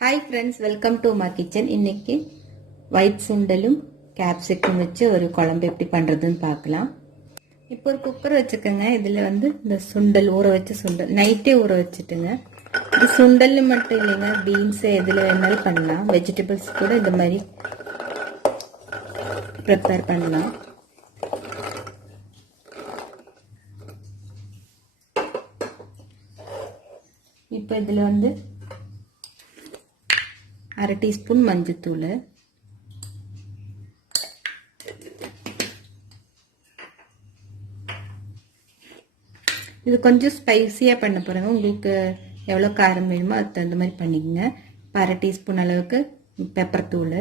Hi friends, welcome to my kitchen. இன்னைக்கு white சுண்டலும் capsicum வச்சு ஒரு குழம்பு எப்படி பண்ணுறதுன்னு பார்க்கலாம். இப்போ ஒரு குக்கர் வச்சுக்கோங்க. இதில் இந்த சுண்டல் ஊற வச்ச சுண்டல் நைட்டே ஊற வச்சுட்டுங்க. இது சுண்டல் மட்டும் இல்லைங்க, பீன்ஸ் எதில் வேணாலும் பண்ணலாம். வெஜிடபிள்ஸ் கூட இந்த மாதிரி ப்ரிப்பேர் பண்ணலாம். இப்போ இதில் அரை டீஸ்பூன் மஞ்சத்தூள், இது கொஞ்சம் ஸ்பைசியாக பண்ண போகிறேங்க. உங்களுக்கு எவ்வளோ காரம் வேணுமோ அதுக்கு தகுந்த மாதிரி பண்ணிக்கோங்க. அரை டீஸ்பூன் அளவுக்கு பெப்பர் தூள்,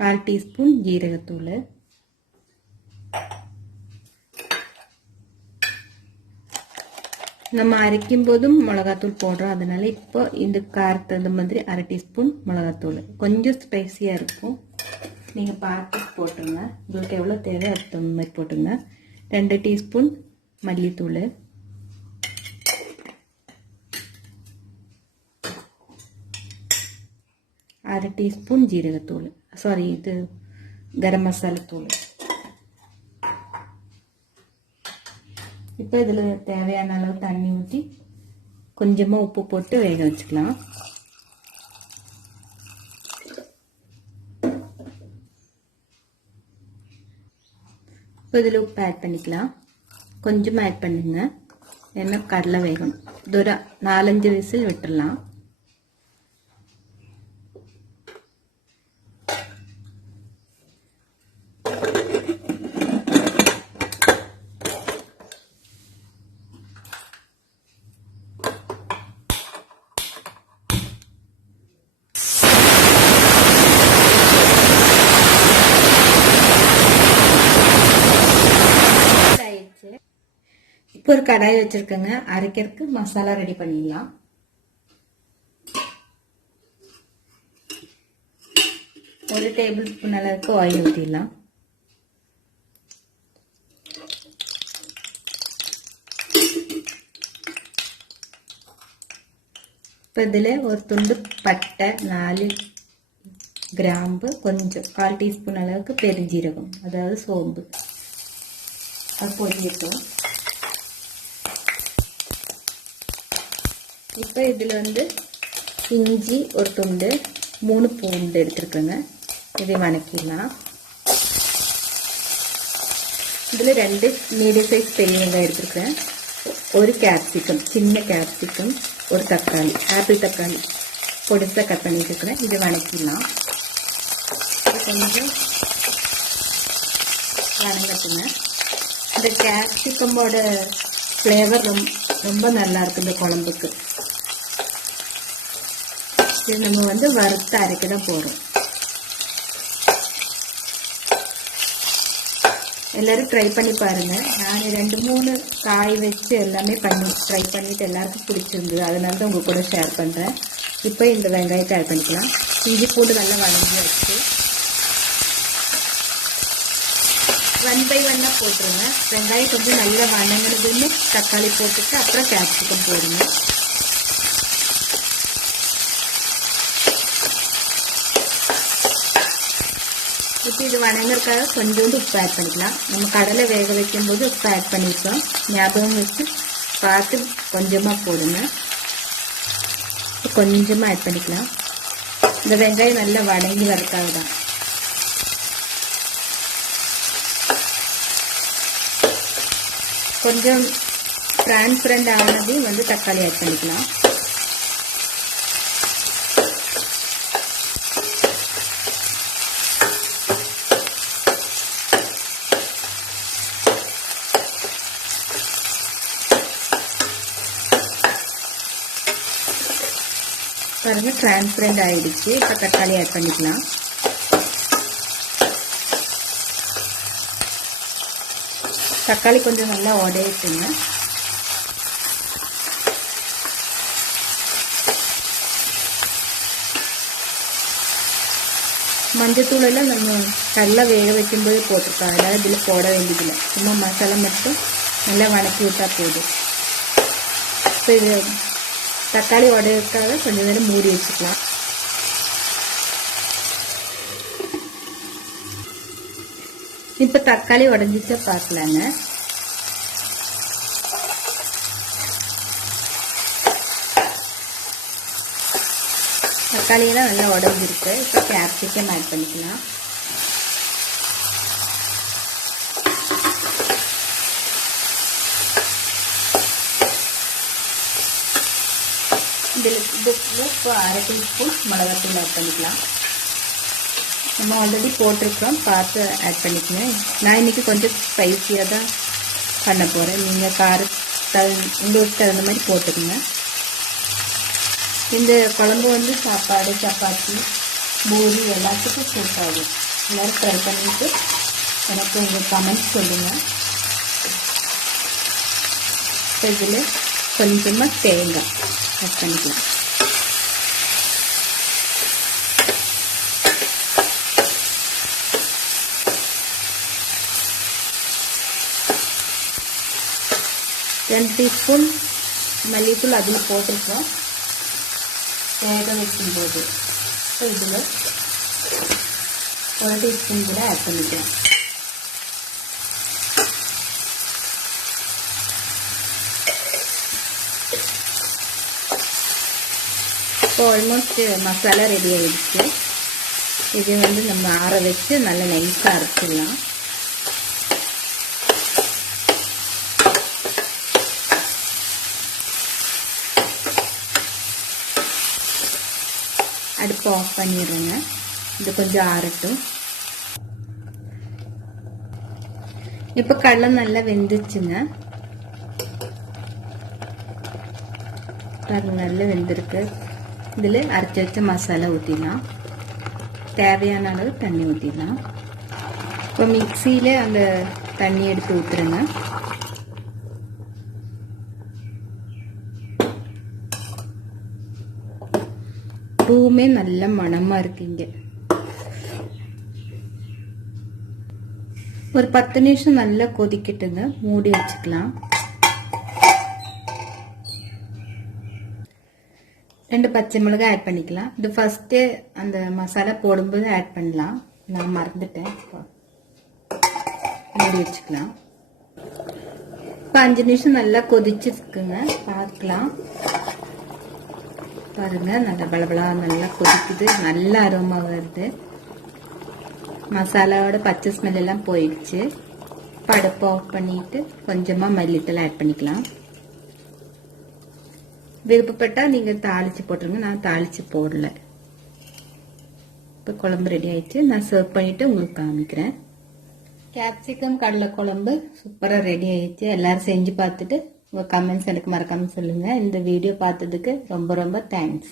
கால் டீஸ்பூன் ஜீரகத்தூள், நம்ம அரைக்கும் போதும் மிளகாத்தூள் போடுறோம். அதனால இப்போ இந்த காரத்துக்கு தகுந்த மாதிரி அரை டீஸ்பூன் மிளகாத்தூள். கொஞ்சம் ஸ்பைசியாக இருக்கும், நீங்கள் பார்த்து போட்டுருங்க. உங்களுக்கு எவ்வளோ தேவை அதுக்கு தகுந்த மாதிரி போட்டுங்க. 2 டீஸ்பூன் மல்லித்தூள், அரை டீஸ்பூன் ஜீரகத்தூள், இது கரம் மசாலா தூள். இப்போ இதில் தேவையான அளவு தண்ணி ஊற்றி கொஞ்சமாக உப்பு போட்டு வேக வச்சுக்கலாம். இப்போ இதில் உப்பு ஆட் பண்ணிக்கலாம். கொஞ்சமாக ஆட் பண்ணுங்க, ஏன்னா கடலை வேகணும். இது ஒரு 4-5 விசில் விட்டுடலாம். இப்போ ஒரு கடாய் வச்சிருக்கேங்க. அரைக்கிறதுக்கு மசாலா ரெடி பண்ணிடலாம். ஒரு டேபிள் ஸ்பூன் அளவுக்கு ஆயில் ஊற்றிடலாம். இப்போ இதில் ஒரு துண்டு பட்டை, 4 கிராம்பு, கொஞ்சம் 1/4 டீஸ்பூன் அளவுக்கு பெருஞ்சீரகம், அதாவது சோம்பு, அது பொரியட்டும். இப்போ இதில் இஞ்சி ஒரு துண்டு, 3 பூண்டு எடுத்துருக்கேங்க. இதை வணக்கிடலாம். இதில் 2 மீடியம் சைஸ் பெரிய வெங்காயம் எடுத்துருக்கேன். ஒரு கேப்சிகம், சின்ன கேப்சிகம், ஒரு தக்காளி, ஆப்பிள் தக்காளி பொடிசாக கட் பண்ணி வச்சுருக்கிறேன். இதை வணக்கிடலாம். கொஞ்சம் வணங்கட்டுங்க. இந்த கேப்சிகமோட ஃப்ளேவர் ரொம்ப நல்லா இருக்கு இந்த குழம்புக்கு. இது நம்ம வறுத்து அரைக்க தான் போகிறோம். எல்லாரும் ட்ரை பண்ணி பாருங்க. நான் 2-3 காய் வச்சு எல்லாமே ட்ரை பண்ணிட்டு எல்லாருக்கும் பிடிச்சிருந்தது, அதனால தான் உங்க கூட ஷேர் பண்ணுறேன். இப்போ இந்த வெங்காயத்தை ஆட் பண்ணிக்கலாம். இஞ்சி பூண்டு நல்லா வதங்கி வச்சு 1 by 1 போட்டுருங்க. வெங்காயம் கொஞ்சம் நல்லா வதங்கினதுன்னு தக்காளி போட்டுட்டு அப்புறம் கேப்சிகம் போடுங்க. இப்போ இது வணங்குறதுக்காக கொஞ்சோண்டு உப்பு ஆட் பண்ணிக்கலாம். நம்ம கடலை வேக வைக்கும் போது உப்பு ஆட் பண்ணியிருக்கோம், ஞாபகம் வச்சு பார்த்து கொஞ்சமாக போடுங்க. கொஞ்சமாக ஆட் பண்ணிக்கலாம். இந்த வெங்காயம் நல்லா வதங்கி வரக்காக தான். கொஞ்சம் டிரான்ஸ்பரண்ட் ஆனதையும் தக்காளி ஆட் பண்ணிக்கலாம். பாருங்க, டிரான்ஸ்பரண்ட் ஆயிடுச்சு. இப்போ தக்காளி ஆட் பண்ணிக்கலாம். தக்காளி கொஞ்சம் நல்லா உடையட்டுங்க. மஞ்சத்தூள் எல்லாம் நம்ம நல்லா வேக வைக்கும்போது போட்டிருக்கோம், அதனால இதில் போட வேண்டியதில்லை. சும்மா மசாலா மட்டும் நல்லா வதக்கி விட்டா போதும். இப்போ இது தக்காளி உடையதுக்காக கொஞ்சம் நேரம் மூடி வச்சுக்கலாம். இப்போ தக்காளி உடைஞ்சிச்சா பார்க்கலாங்க. தக்காளியெல்லாம் நல்லா உடைஞ்சிருக்கு. இப்போ கேப்சிகம் ஆட் பண்ணிக்கலாம். இதுக்கு அரை டீஸ்பூன் மிளகாத்தூள் ஆட் பண்ணிக்கலாம். நம்ம ஆல்ரெடி போட்டிருக்கிறோம், பார்த்து ஆட் பண்ணிக்கணும். நான் இன்னைக்கு கொஞ்சம் ஸ்பைஸியாக தான் பண்ண போகிறேன். நீங்கள் உங்களுக்கு தகுந்த மாதிரி போட்டுக்கோங்க. இந்த குழம்பு வந்து சாப்பாடு, சப்பாத்தி, பூரி எல்லாத்துக்கும் சூட் ஆகும். எல்லோரும் ட்ரை பண்ணிட்டு எனக்கு உங்கள் கமெண்ட்ஸ் சொல்லுங்கள். இதில் கொஞ்சமாக தேங்காய் ஆட் பண்ணிக்கலாம். ரெண்டு டீஸ்பூன் மல்லித்தூள் அதில் போட்டிருக்கோம் வேக வைக்கும்போது. ஸோ இதில் 1 டீஸ்பூன் கூட ஆட் பண்ணிக்கிறேன். இப்போ ஆல்மோஸ்ட் மசாலா ரெடி ஆகிடுச்சு. இது வந்து நம்ம ஆற வச்சு நல்லா நைஸாக அரைச்சிடலாம். அடுப்பு ஆஃப் பண்ணிடுறேங்க. இது கொஞ்சம் ஆறட்டும். இப்போ கடலை நல்லா வெந்துச்சுங்க. நல்லா வெந்திருக்கு. இதில் அரைச்சி வச்ச மசாலா ஊற்றிடலாம். தேவையான அளவு தண்ணி ஊற்றிடலாம். இப்போ மிக்சியில் அந்த தண்ணி எடுத்து ஊற்றுருங்க. பூவுமே நல்ல மணமா இருக்குங்க. ஒரு 10 நிமிஷம் நல்லா கொதிக்கிட்டுங்க. மூடி வச்சுக்கலாம். 2 பச்சை மிளகாய் ஆட் பண்ணிக்கலாம். இது ஃபர்ஸ்டே அந்த மசாலா போடும்போது ஆட் பண்ணலாம். நான் மறந்துட்டேன். மூடி வச்சுக்கலாம். இப்போ 5 நிமிஷம் நல்லா கொதிச்சிருக்குங்க. பார்க்கலாம். பாருங்க, நல்லா பலபலா நல்லா கொதிக்குது. நல்ல அரோமா வருது. மசாலாவோட பச்சை ஸ்மெல் எல்லாம் போயிடுச்சு. இப்போ அடுப்பு ஆஃப் பண்ணிட்டு கொஞ்சமாக மல்லித்தூள் ஆட் பண்ணிக்கலாம். விருப்பப்பட்டா நீங்க தாளிச்சு போட்டுருங்க. நான் தாளிச்சு போடல. இப்போ குழம்பு ரெடி ஆயிடுச்சு. நான் சர்வ் பண்ணிட்டு உங்களுக்கு காமிக்கிறேன். கேப்சிகம் கடலை குழம்பு சூப்பரா ரெடி ஆயிடுச்சு. எல்லாரும் செஞ்சு பார்த்துட்டு உங்க கமெண்ட்ஸ் எனக்கு மறக்காம சொல்லுங்க. இந்த வீடியோ பார்த்ததுக்கு ரொம்ப ரொம்ப தேங்க்ஸ்.